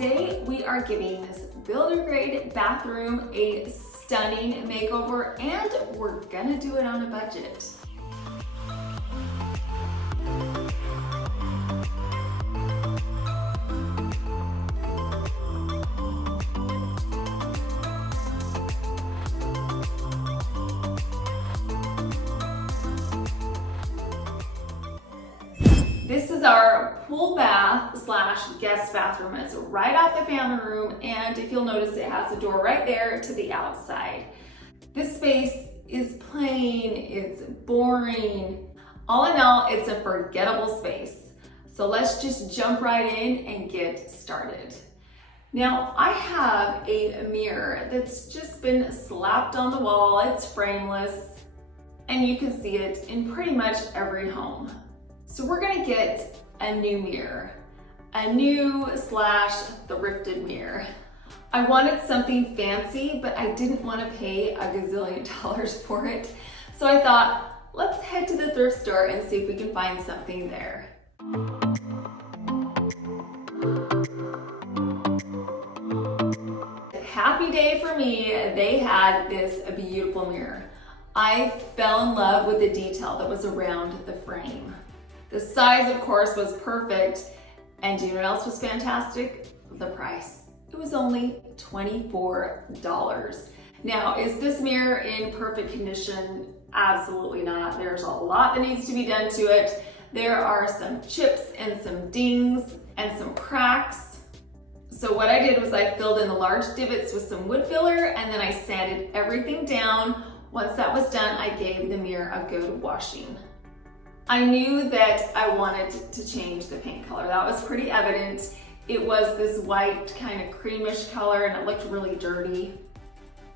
Today we are giving this builder grade bathroom a stunning makeover, and we're gonna do it on a budget. This is our pool bath slash guest bathroom. It's right off the family room, and if you'll notice, it has a door right there to the outside. This space is plain, it's boring. All in all, it's a forgettable space. So let's just jump right in and get started. Now, I have a mirror that's just been slapped on the wall. It's frameless, and you can see it in pretty much every home. So we're gonna get a new mirror, a new slash thrifted mirror. I wanted something fancy, but I didn't want to pay a gazillion dollars for it. So I thought, let's head to the thrift store and see if we can find something there. Happy day for me, they had this beautiful mirror. I fell in love with the detail that was around the frame. The size, of course, was perfect, and do you know what else was fantastic? The price. It was only $24. Now, is this mirror in perfect condition? Absolutely not. There's a lot that needs to be done to it. There are some chips and some dings and some cracks. So what I did was I filled in the large divots with some wood filler, and then I sanded everything down. Once that was done, I gave the mirror a good washing. I knew that I wanted to change the paint color. That was pretty evident. It was this white kind of creamish color, and it looked really dirty.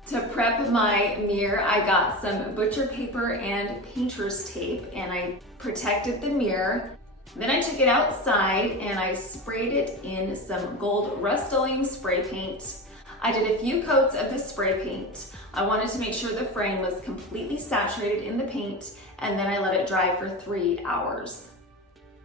To prep my mirror, I got some butcher paper and painter's tape, and I protected the mirror. Then I took it outside and I sprayed it in some gold Rust-Oleum spray paint. I did a few coats of the spray paint. I wanted to make sure the frame was completely saturated in the paint, and then I let it dry for 3 hours.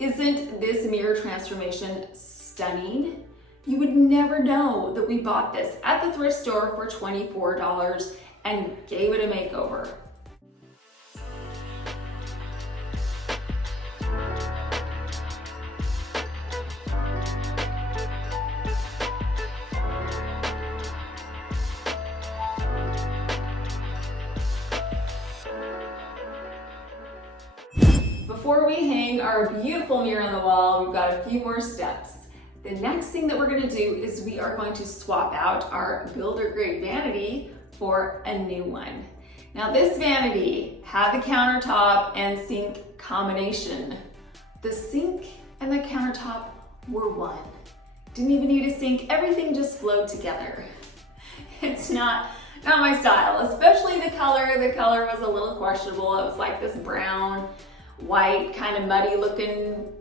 Isn't this mirror transformation stunning? You would never know that we bought this at the thrift store for $24 and gave it a makeover. Before we hang our beautiful mirror on the wall, we've got a few more steps. The next thing that we're gonna do is we are going to swap out our builder grade vanity for a new one. Now this vanity had the countertop and sink combination. The sink and the countertop were one. Didn't even need a sink, everything just flowed together. It's not my style, especially the color. The color was a little questionable. It was like this brown, white, kind of muddy looking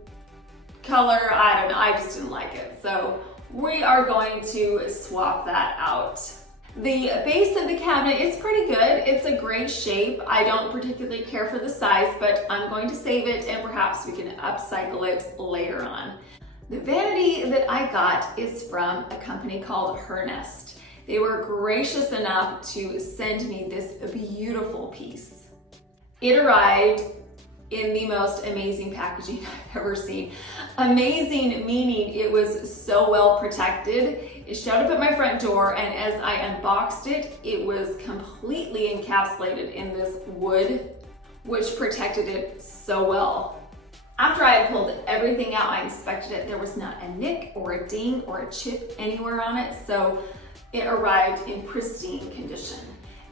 color. I don't know, I just didn't like it. So we are going to swap that out. The base of the cabinet is pretty good. It's a great shape. I don't particularly care for the size, but I'm going to save it and perhaps we can upcycle it later on. The vanity that I got is from a company called Hernest. They were gracious enough to send me this beautiful piece. It arrived in the most amazing packaging I've ever seen. Amazing meaning it was so well protected. It showed up at my front door, and as I unboxed it, it was completely encapsulated in this wood, which protected it so well. After I had pulled everything out, I inspected it. There was not a nick or a ding or a chip anywhere on it, so it arrived in pristine condition.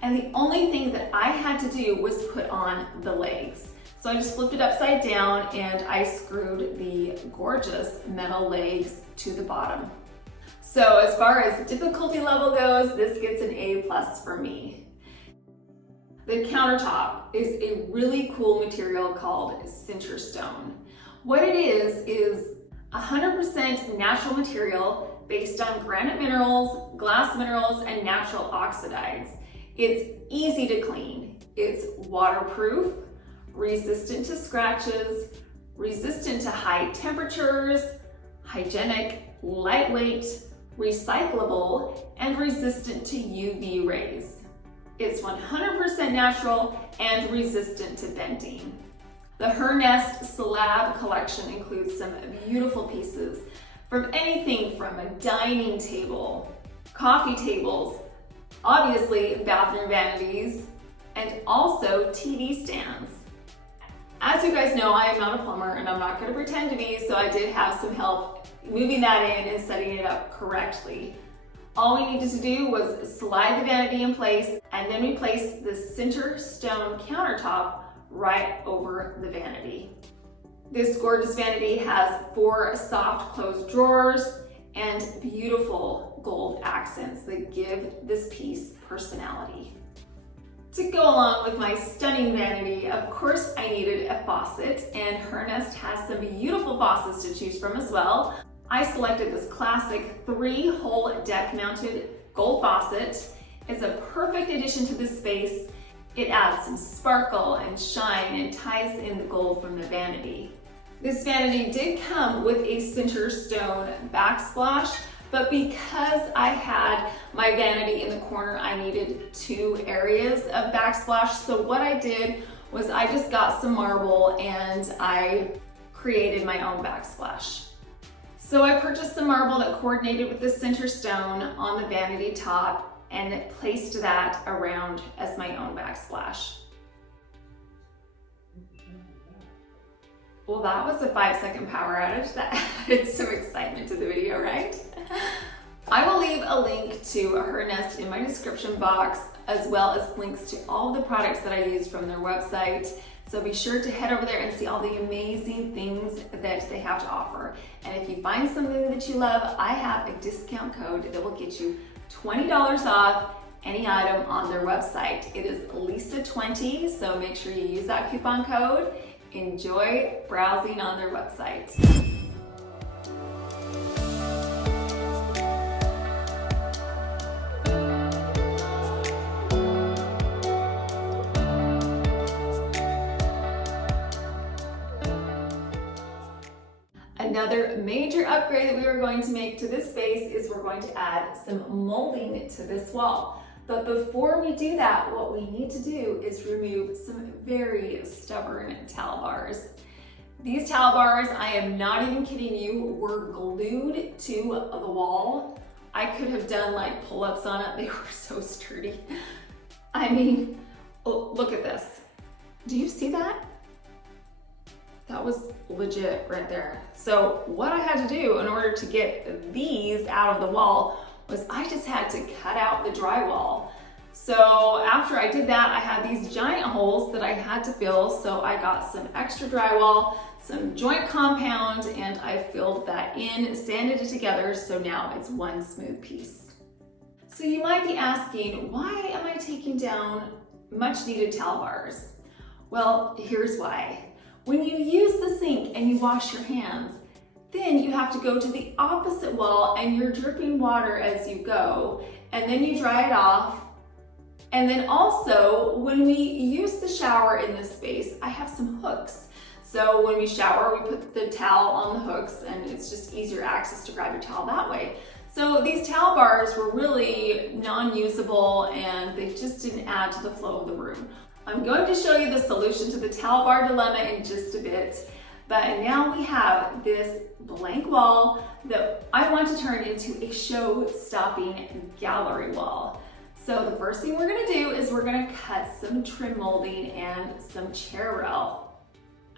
And the only thing that I had to do was put on the legs. So I just flipped it upside down and I screwed the gorgeous metal legs to the bottom. So as far as difficulty level goes, this gets an A+ for me. The countertop is a really cool material called sinter stone. What it is 100% natural material based on granite minerals, glass minerals, and natural oxides. It's easy to clean. It's waterproof, resistant to scratches, resistant to high temperatures, hygienic, lightweight, recyclable, and resistant to UV rays. It's 100% natural and resistant to bending. The Hernest slab collection includes some beautiful pieces from anything from a dining table, coffee tables, obviously bathroom vanities, and also TV stands. As you guys know, I am not a plumber and I'm not going to pretend to be, so I did have some help moving that in and setting it up correctly. All we needed to do was slide the vanity in place, and then we placed the center stone countertop right over the vanity. This gorgeous vanity has 4 soft closed drawers and beautiful gold accents that give this piece personality. To go along with my stunning vanity, of course I needed a faucet, and Hernest has some beautiful faucets to choose from as well. I selected this classic 3-hole deck-mounted gold faucet. It's a perfect addition to this space. It adds some sparkle and shine and ties in the gold from the vanity. This vanity did come with a center stone backsplash, but because I had my vanity in the corner, I needed 2 areas of backsplash. So what I did was I just got some marble and I created my own backsplash. So I purchased some marble that coordinated with the center stone on the vanity top and placed that around as my own backsplash. Well, that was a 5-second power outage. That added some excitement to the video, right? I will leave a link to Hernest in my description box, as well as links to all the products that I use from their website. So be sure to head over there and see all the amazing things that they have to offer. And if you find something that you love, I have a discount code that will get you $20 off any item on their website. It is Lisa20, so make sure you use that coupon code. Enjoy browsing on their website. Another major upgrade that we are going to make to this space is we're going to add some molding to this wall. But before we do that, what we need to do is remove some very stubborn towel bars. These towel bars, I am not even kidding you, were glued to the wall. I could have done like pull-ups on it. They were so sturdy. I mean, oh, look at this. Do you see that? That was legit right there. So what I had to do in order to get these out of the wall was I just had to cut out the drywall. So after I did that, I had these giant holes that I had to fill. So I got some extra drywall, some joint compound, and I filled that in, sanded it together, so now it's one smooth piece. So you might be asking, why am I taking down much needed towel bars? Well, here's why. When you use the sink and you wash your hands, then you have to go to the opposite wall and you're dripping water as you go, and then you dry it off. And then also, when we use the shower in this space, I have some hooks. So when we shower, we put the towel on the hooks, and it's just easier access to grab your towel that way. So these towel bars were really non-usable and they just didn't add to the flow of the room. I'm going to show you the solution to the towel bar dilemma in just a bit. But now we have this blank wall that I want to turn into a show-stopping gallery wall. So the first thing we're gonna do is we're gonna cut some trim molding and some chair rail.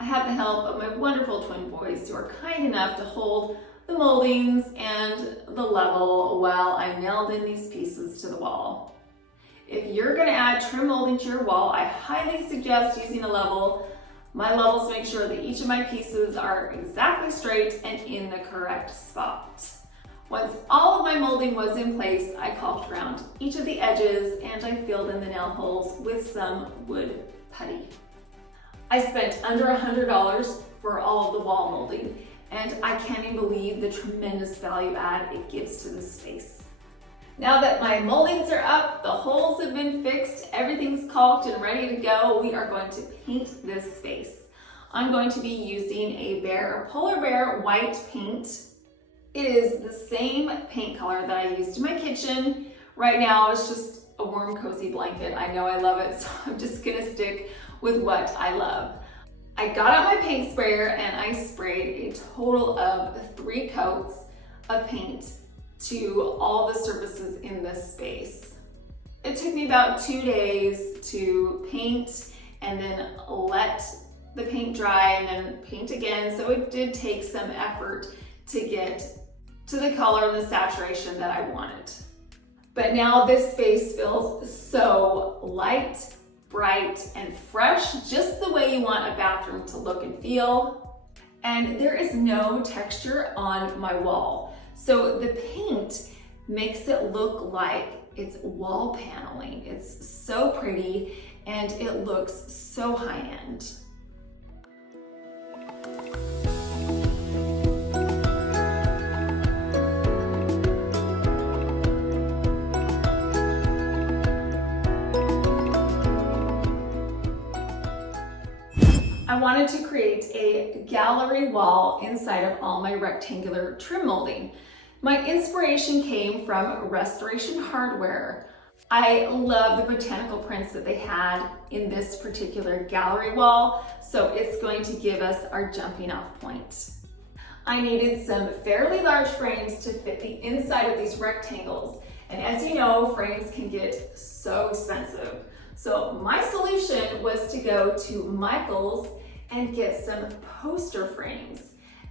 I have the help of my wonderful twin boys who are kind enough to hold the moldings and the level while I nailed in these pieces to the wall. If you're gonna add trim molding to your wall, I highly suggest using a level. My levels make sure that each of my pieces are exactly straight and in the correct spot. Once all of my molding was in place, I caulked around each of the edges and I filled in the nail holes with some wood putty. I spent under $100 for all of the wall molding, and I can't even believe the tremendous value add it gives to this space. Now that my moldings are up, the holes have been fixed, everything's caulked and ready to go, we are going to paint this space. I'm going to be using a polar bear white paint. It is the same paint color that I used in my kitchen. Right now it's just a warm, cozy blanket. I know I love it, so I'm just gonna stick with what I love. I got out my paint sprayer and I sprayed a total of 3 coats of paint to all the surfaces in this space. It took me about 2 days to paint and then let the paint dry and then paint again. So it did take some effort to get to the color and the saturation that I wanted. But now this space feels so light, bright, and fresh, just the way you want a bathroom to look and feel. And there is no texture on my wall. So the paint makes it look like it's wall paneling. It's so pretty and it looks so high-end. I wanted to create a gallery wall inside of all my rectangular trim molding. My inspiration came from Restoration Hardware. I love the botanical prints that they had in this particular gallery wall, so it's going to give us our jumping off point. I needed some fairly large frames to fit the inside of these rectangles, and as you know, frames can get so expensive. So my solution was to go to Michael's and get some poster frames.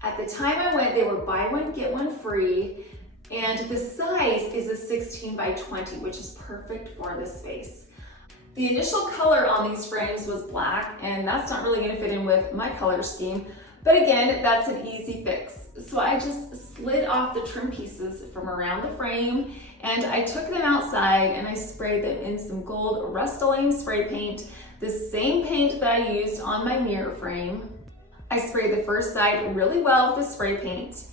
At the time I went, they were buy one, get one free, and the size is a 16 by 20, which is perfect for this space. The initial color on these frames was black, and that's not really gonna fit in with my color scheme, but again, that's an easy fix. So I just slid off the trim pieces from around the frame, and I took them outside and I sprayed them in some gold Rust-Oleum spray paint, the same paint that I used on my mirror frame. I sprayed the first side really well with the spray paint,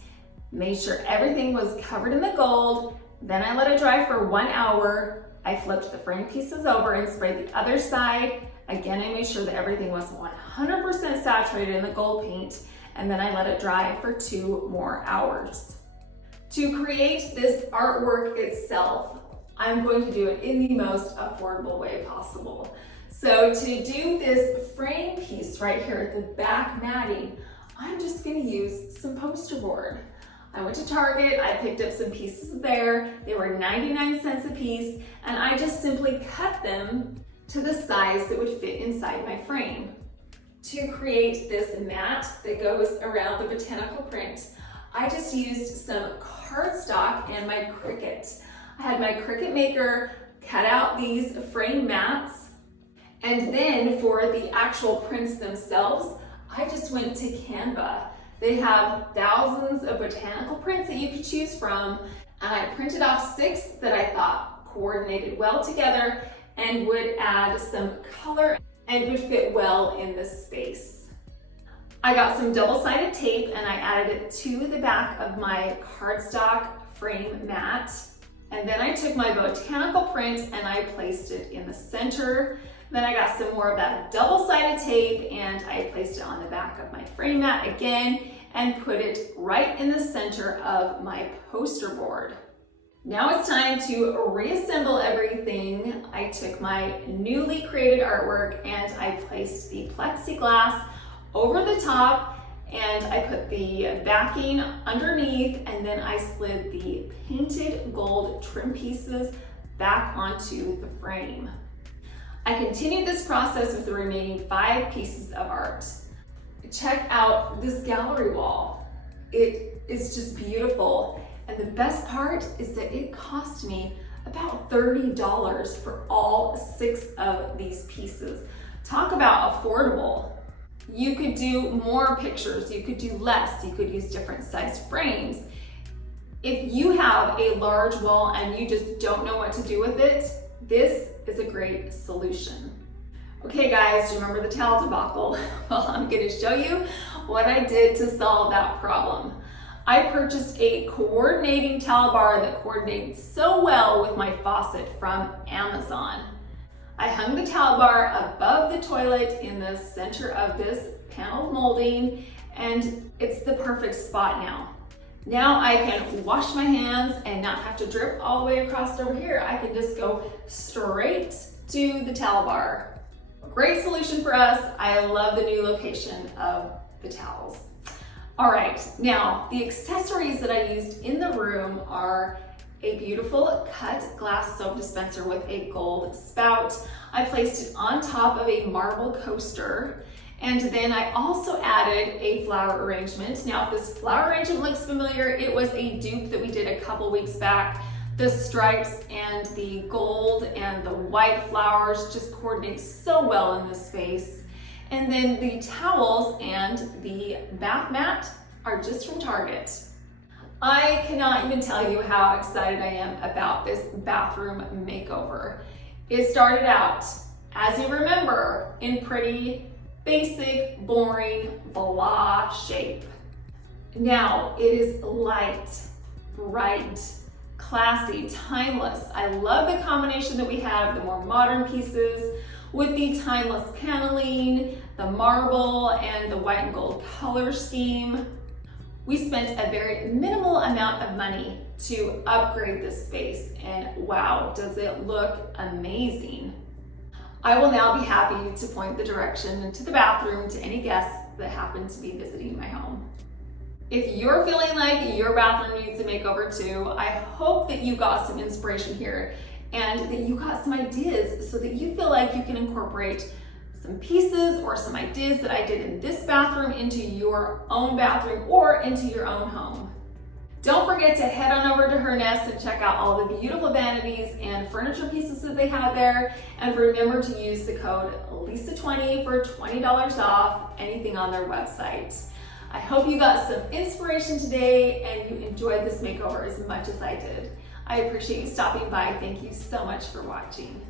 made sure everything was covered in the gold, then I let it dry for 1 hour. I flipped the frame pieces over and sprayed the other side. Again, I made sure that everything was 100% saturated in the gold paint, and then I let it dry for 2 more hours. To create this artwork itself, I'm going to do it in the most affordable way possible. So to do this frame piece right here at the back matting, I'm just gonna use some poster board. I went to Target, I picked up some pieces there. They were 99 cents a piece, and I just simply cut them to the size that would fit inside my frame. To create this mat that goes around the botanical print, I just used some cardstock and my Cricut. I had my Cricut maker cut out these frame mats, and then for the actual prints themselves, I just went to Canva. They have thousands of botanical prints that you could choose from, and I printed off 6 that I thought coordinated well together and would add some color and would fit well in this space. I got some double-sided tape and I added it to the back of my cardstock frame mat. And then I took my botanical print and I placed it in the center. Then I got some more of that double-sided tape and I placed it on the back of my frame mat again and put it right in the center of my poster board. Now it's time to reassemble everything. I took my newly created artwork and I placed the plexiglass over the top and I put the backing underneath, and then I slid the painted gold trim pieces back onto the frame. I continued this process with the remaining 5 pieces of art. Check out this gallery wall. It is just beautiful. And the best part is that it cost me about $30 for all 6 of these pieces. Talk about affordable. You could do more pictures, you could do less, you could use different sized frames. If you have a large wall and you just don't know what to do with it, this is a great solution. Okay guys, do you remember the towel debacle? Well, I'm gonna show you what I did to solve that problem. I purchased a coordinating towel bar that coordinates so well with my faucet from Amazon. I hung the towel bar above the toilet in the center of this panel molding, and it's the perfect spot now. Now I can wash my hands and not have to drip all the way across over here. I can just go straight to the towel bar. A great solution for us. I love the new location of the towels. All right, now the accessories that I used in the room are a beautiful cut glass soap dispenser with a gold spout. I placed it on top of a marble coaster. And then I also added a flower arrangement. Now, if this flower arrangement looks familiar, it was a dupe that we did a couple weeks back. The stripes and the gold and the white flowers just coordinate so well in this space. And then the towels and the bath mat are just from Target. I cannot even tell you how excited I am about this bathroom makeover. It started out, as you remember, in pretty basic, boring, blah shape. Now it is light, bright, classy, timeless. I love the combination that we have, the more modern pieces with the timeless paneling, the marble, and the white and gold color scheme. We spent a very minimal amount of money to upgrade this space, and wow, does it look amazing. I will now be happy to point the direction to the bathroom to any guests that happen to be visiting my home. If you're feeling like your bathroom needs a makeover too, I hope that you got some inspiration here and that you got some ideas so that you feel like you can incorporate some pieces or some ideas that I did in this bathroom into your own bathroom or into your own home. Don't forget to head on over to Hernest and check out all the beautiful vanities and furniture pieces that they have there. And remember to use the code LISA20 for $20 off anything on their website. I hope you got some inspiration today and you enjoyed this makeover as much as I did. I appreciate you stopping by. Thank you so much for watching.